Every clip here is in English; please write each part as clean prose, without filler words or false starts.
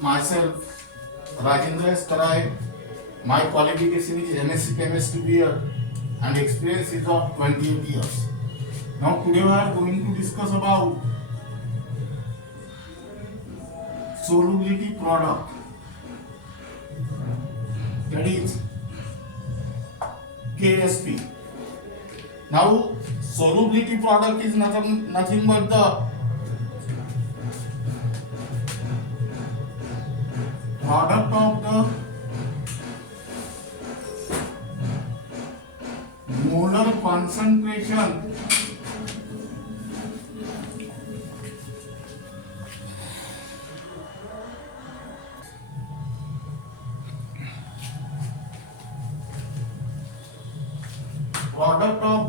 myself, Rajendra S. Karai. My qualification is MSc Chemistry BA and experience is of 28 years. Now today we are going to discuss about solubility product, that is KSP. Now solubility product is nothing but the product of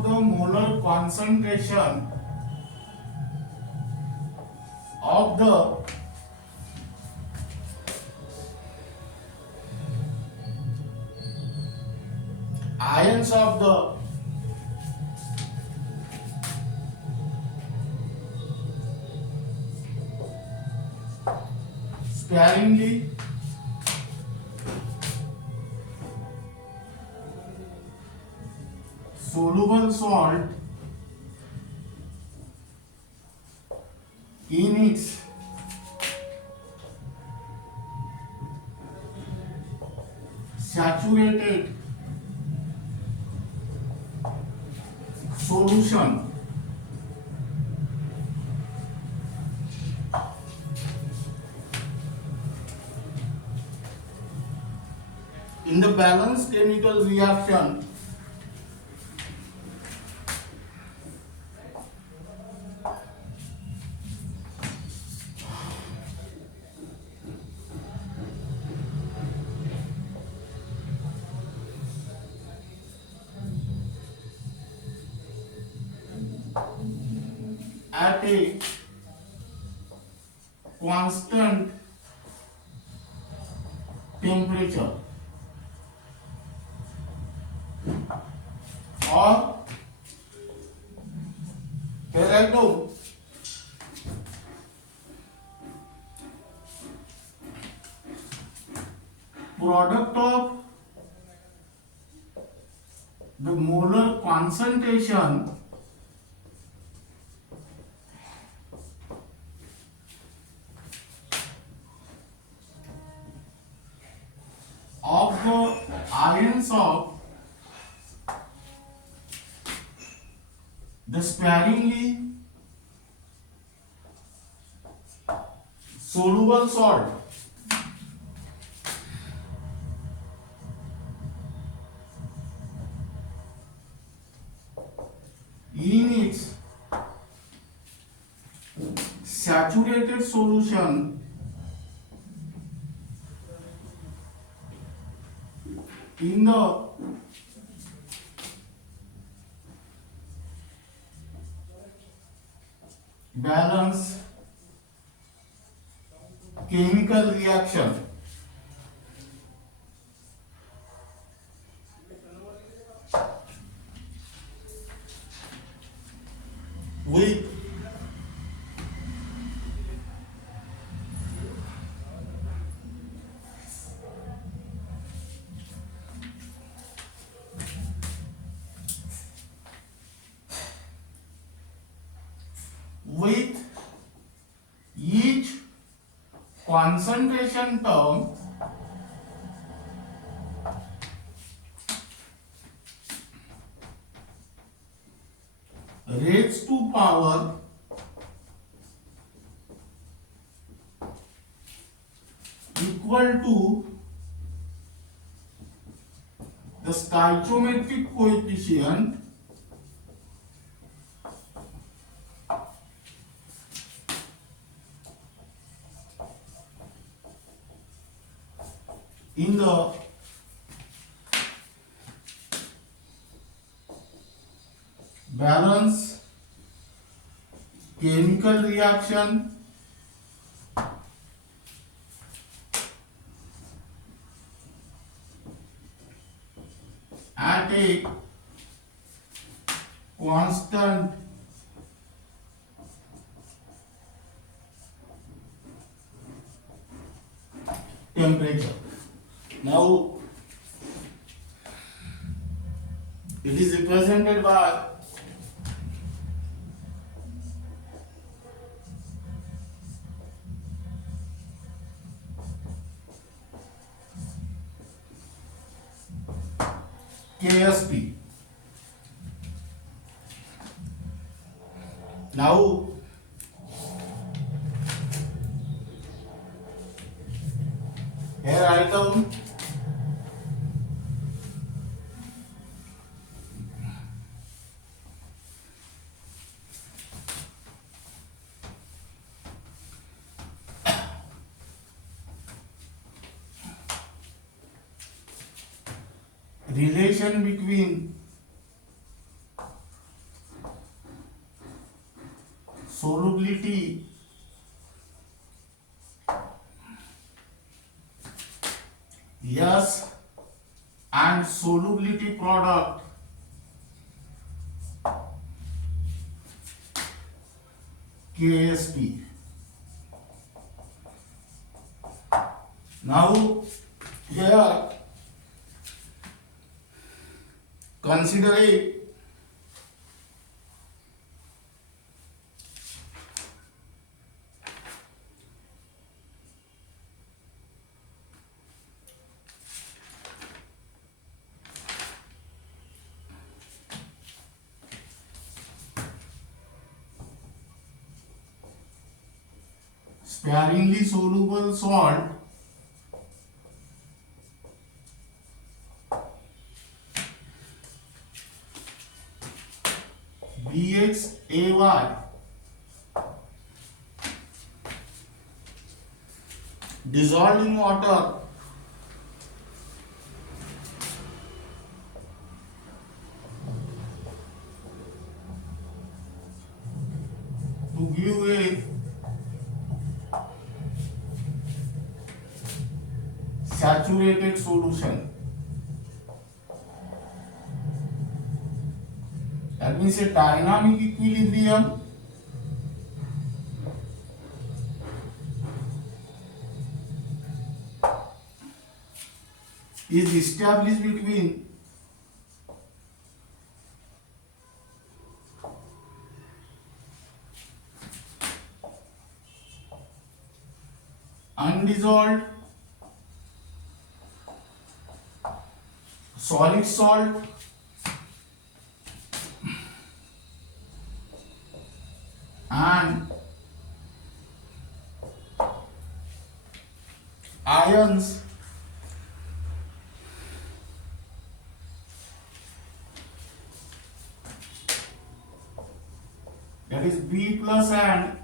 the molar concentration of the ions of the sparingly soluble salt in its saturated solution in the balanced chemical reaction at a constant temperature, or Pareto product of the molar concentration of the ions of the sparingly soluble salt in its saturated solution in the balance chemical reaction with each concentration term raised to power equal to the stoichiometric coefficient in the balance chemical reaction at a constant temperature. Now it is represented by KSP. Now here I come relation between solubility S and solubility product KSP. Now here consider a sparingly soluble salt BXAY dissolved in water to give a saturated solution. That means a dynamic equilibrium is established between undissolved solid salt and ions that is B plus and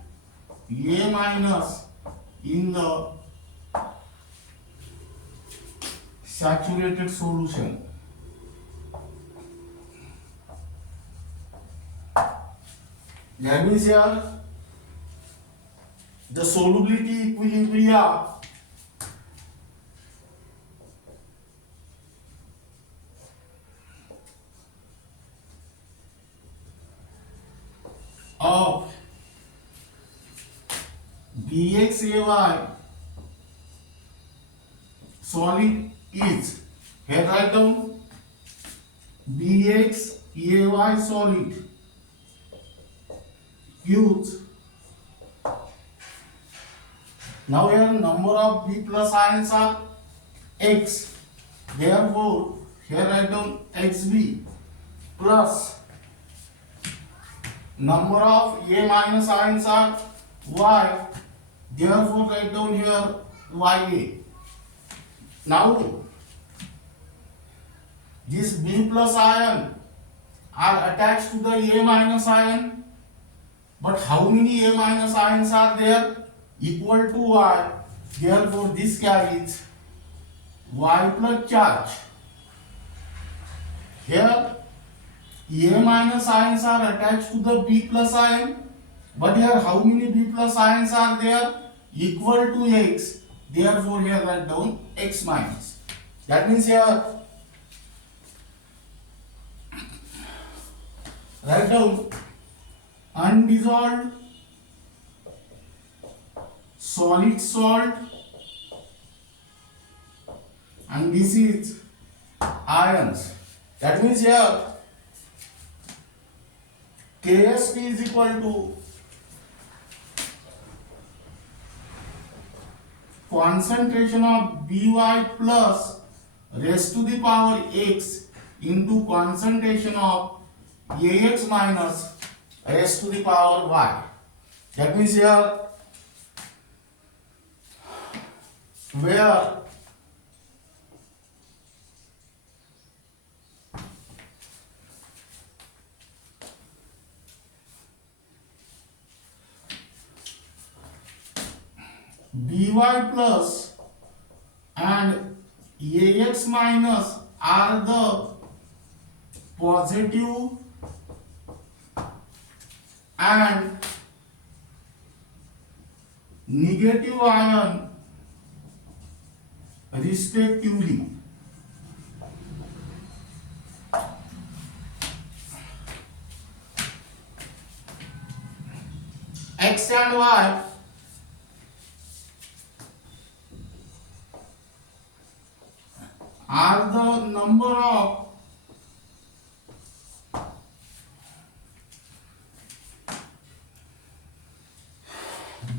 A minus in the saturated solution. That means here the solubility equilibria of BXAY solid is, here write down BXAY solid gives, now here number of B plus ions are X, therefore here write down XB plus number of A minus ions are Y, therefore write down here YA. Now this B plus ion are attached to the A minus ion, but how many A minus ions are there? Equal to Y, therefore this carries Y plus charge. Here A minus ions are attached to the B plus ion, but here how many B plus ions are there? Equal to X, therefore here write down X minus. That means here write down undissolved solid salt and this is ions. That means here Ksp is equal to concentration of By plus raised to the power x into concentration of Ax minus raised to the power y. That means here where By plus and Ax minus are the positive and negative ion respectively. X and Y are the number of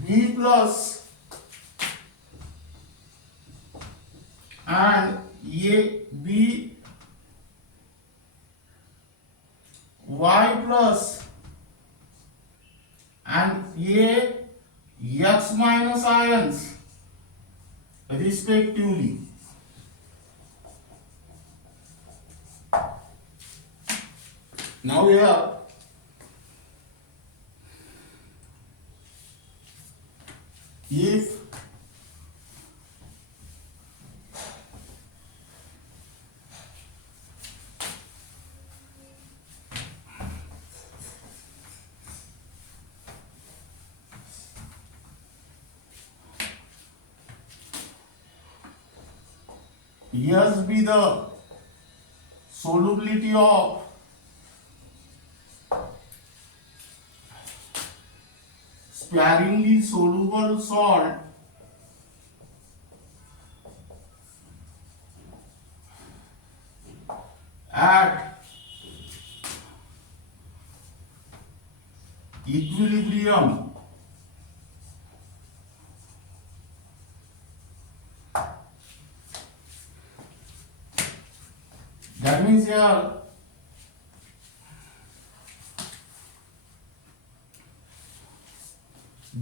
B plus and B Y plus and X minus ions respectively. Now here if S be the solubility of sparingly soluble salt at equilibrium, that means here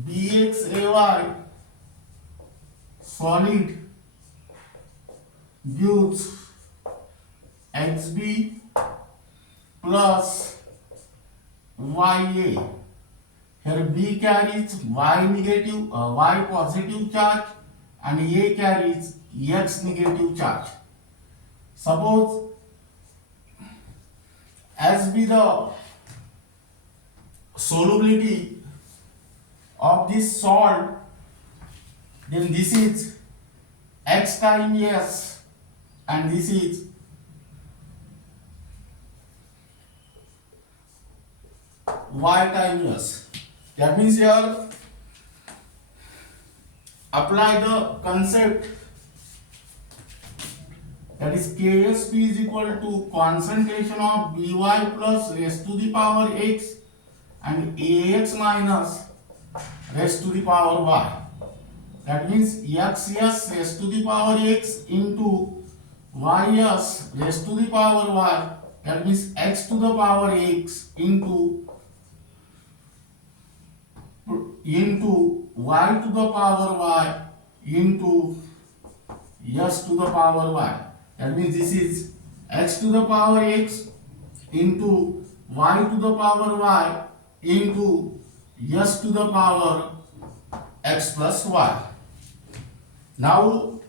BXAY solid gives XB plus YA. Here B carries Y negative, Y positive charge and A carries X negative charge. Suppose as be the solubility of this salt, then this is X times S and this is Y times S. That means here apply the concept, that is Ksp is equal to concentration of By plus raised to the power x and Ax minus raised to the power y. That means xs raised to the power x into ys raised to the power y. That means x to the power x into y to the power y into s to the power y. That means this is x to the power x into y to the power y into s to the power x plus y. Now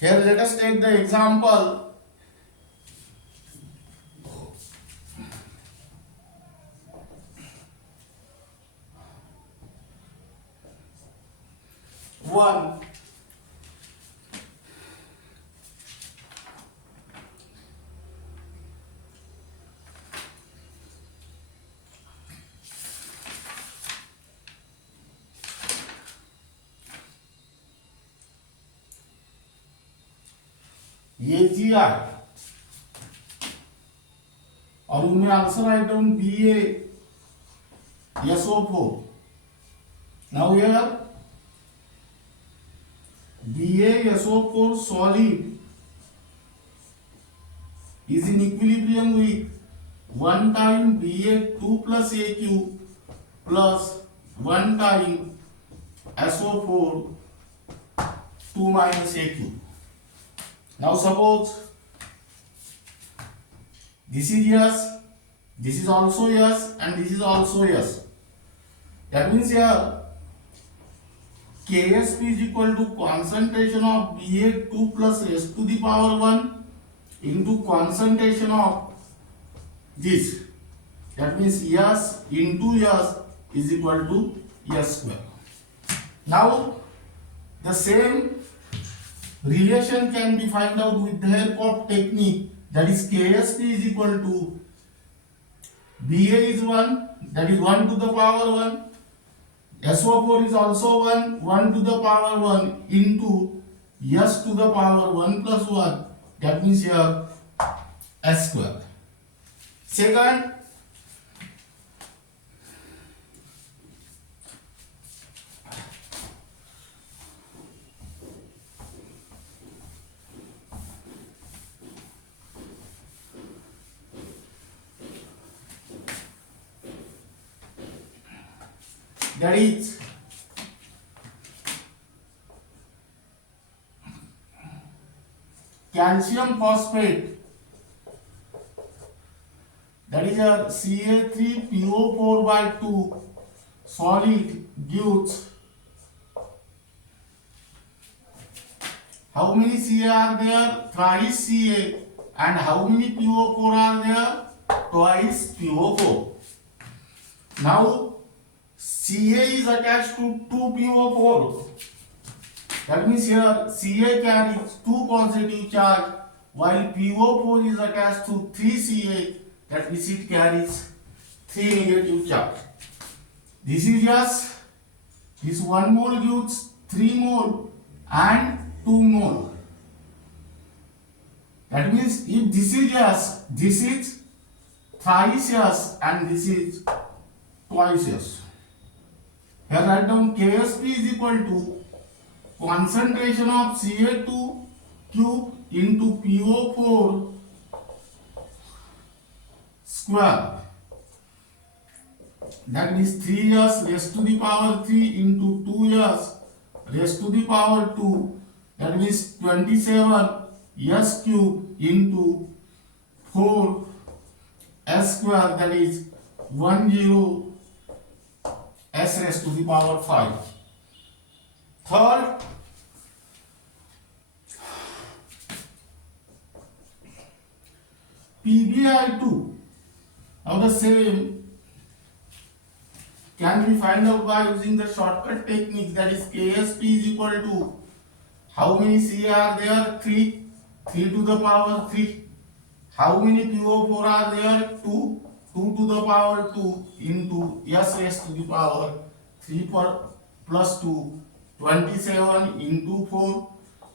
here let us take the example. One, AGI, or you may also write down BaSO4. Now here BaSO4 solid is in equilibrium with 1 time Ba2 plus Aq plus 1 time SO4 2 minus Aq. Now suppose this is yes, this is also yes, and this is also yes. That means here Ksp is equal to concentration of Ba2 plus s to the power 1 into concentration of this. That means S into S is equal to S square. Now the same relation can be found out with the help of technique, that is Ksp is equal to Ba is 1, that is 1 to the power 1, SO4 is also 1 to the power 1 into S to the power 1 plus 1, that means here S square. Second, that is calcium phosphate, that is a Ca3PO4 by 2 solid gives how many Ca are there? Thrice Ca. And how many PO4 are there? Twice PO4. Now Ca is attached to 2 PO4. That means here Ca carries 2 positive charge, while PO4 is attached to 3 Ca. That means it carries 3 negative charge. This is yes. This 1 mole gives 3 mole and 2 mole. That means if this is yes, this is thrice yes, and this is twice yes. Here write down Ksp is equal to concentration of Ca2 cube into PO4 square. That is 3s raised to the power 3 into 2s raised to the power 2. That means 27 s cube into 4 s square, that is 10 s raised to the power 5. Third, PbI2. Now the same can be found out by using the shortcut technique, that is Ksp is equal to how many Ca are there? 3 to the power 3. How many PO4 are there? 2 to the power 2 into s raised to the power 3 plus 2, 27 into 4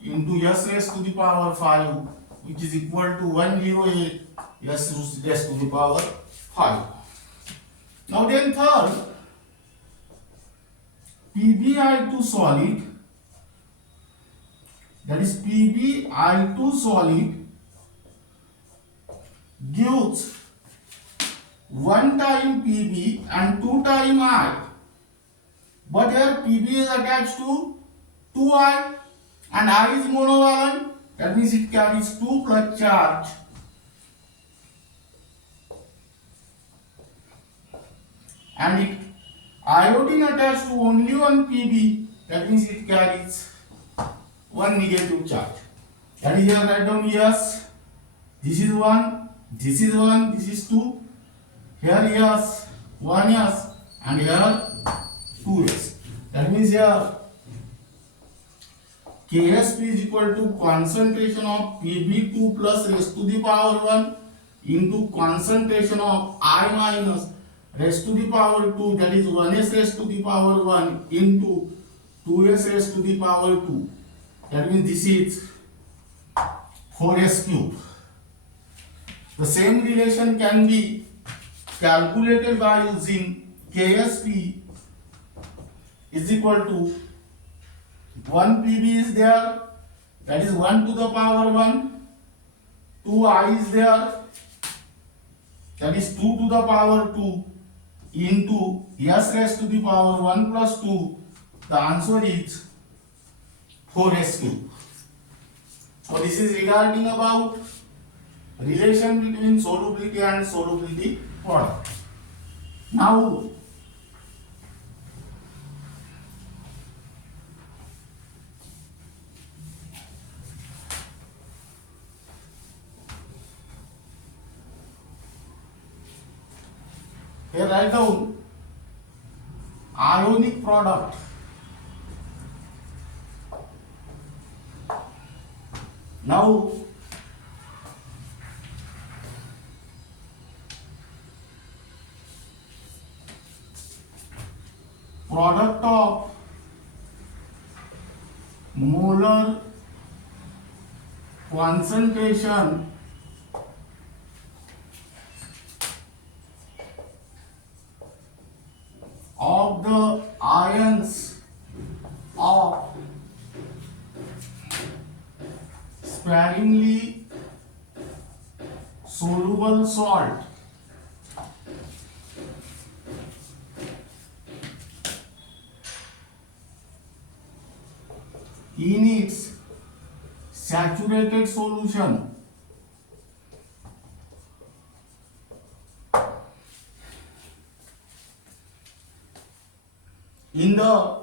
into s raised to the power 5, which is equal to 108 s raised to the power 5. Now then third, PbI2 solid, that is PbI2 solid gives 1 time Pb and 2 time I. But here Pb is attached to 2I and I is monovalent, that means it carries 2 plus charge. And it iodine attached to only one Pb, that means it carries 1 negative charge. That is here write down yes, this is 1, this is 1, this is 2. Here yes, 1 yes, and here 2 yes. That means here Ksp is equal to concentration of Pb2 plus raised to the power 1 into concentration of I minus raised to the power 2, that is 1s raised to the power 1 into 2s raised to the power 2. That means this is 4s cube. The same relation can be calculated by using KSP is equal to 1 PB is there, that is 1 to the power 1, 2I is there, that is 2 to the power 2 into s raised to the power 1 plus 2. The answer is 4s cube. So this is regarding about relation between solubility and solubility product. Now here write down ionic product. Now product of molar concentration of the ions of sparingly soluble salt in its saturated solution in the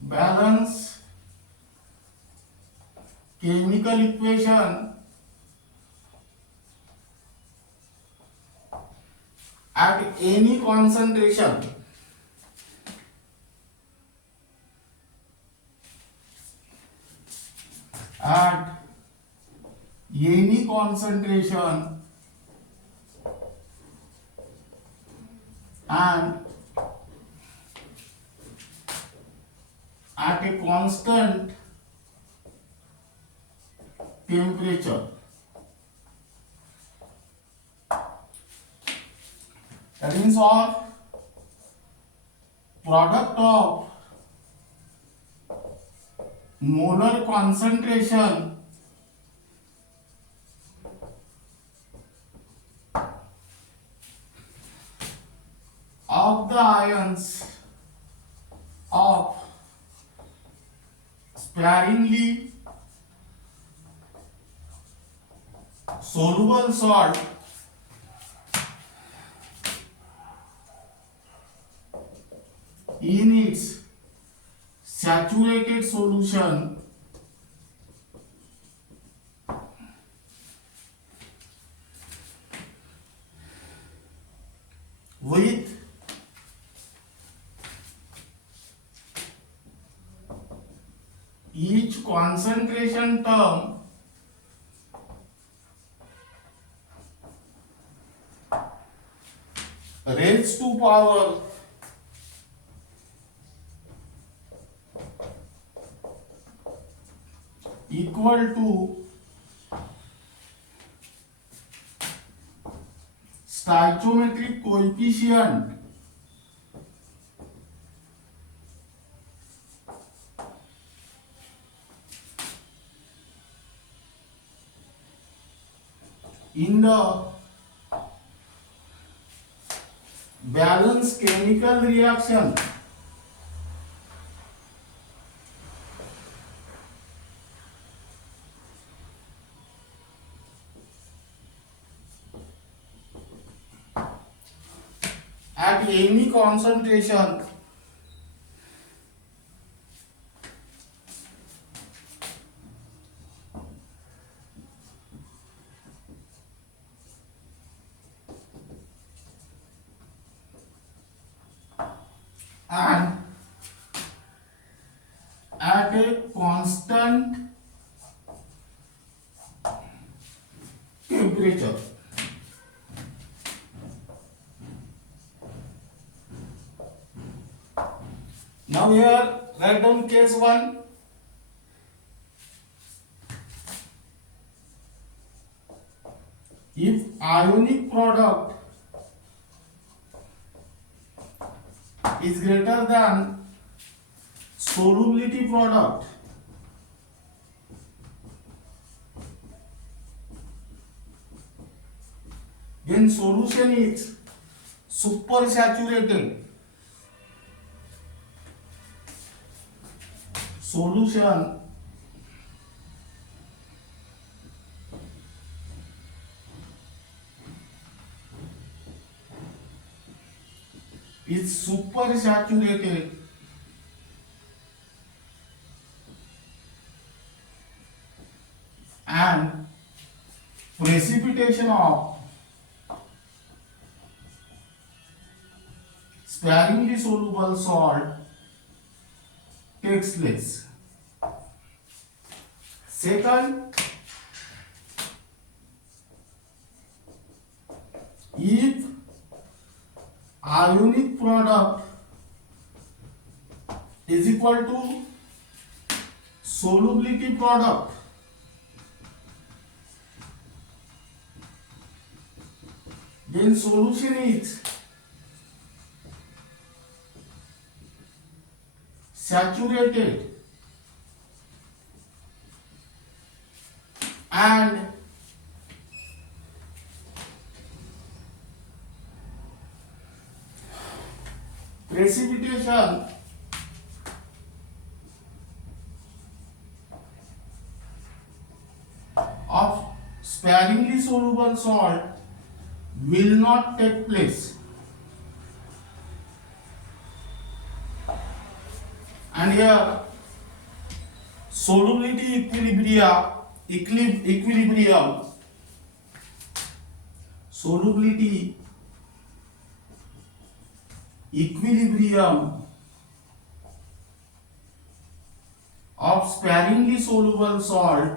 balance chemical equation at any concentration and at a constant temperature. That means our product of molar concentration of the ions of sparingly soluble salt in its saturated solution with each concentration term raised to power equal to stoichiometric coefficient in the balanced chemical reaction at any concentration and at a constant temperature. Now here Write down case 1. If ionic product is greater than solubility product, then solution is supersaturated. Solution is supersaturated and precipitation of sparingly soluble salt takes place. Second, if ionic product is equal to solubility product, then solution is saturated and precipitation of sparingly soluble salt will not take place. And here solubility equilibrium, solubility equilibrium of sparingly soluble salt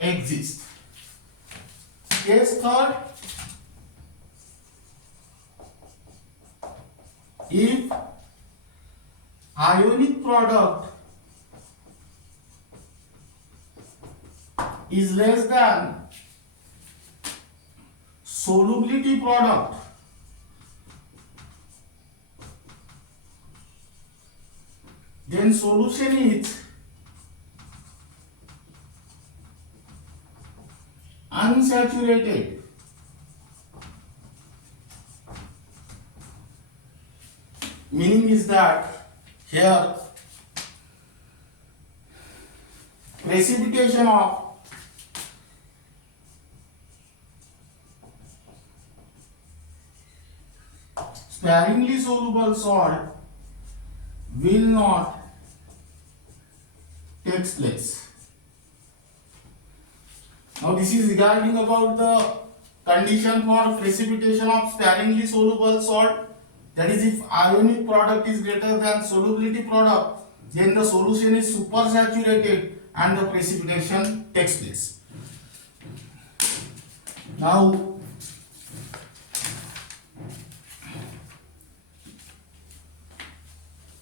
exists. Case third, if ionic product is less than solubility product, then solution is unsaturated. Meaning is that here precipitation of sparingly soluble salt will not take place. Now this is regarding about the condition for precipitation of sparingly soluble salt. That is, if ionic product is greater than solubility product, then the solution is supersaturated and the precipitation takes place. Now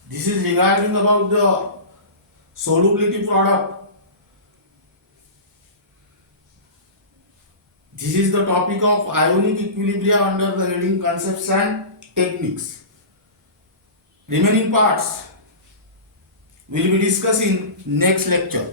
this is regarding about the solubility product. This is the topic of ionic equilibria under the heading concepts and techniques. Remaining parts will be discussed in next lecture.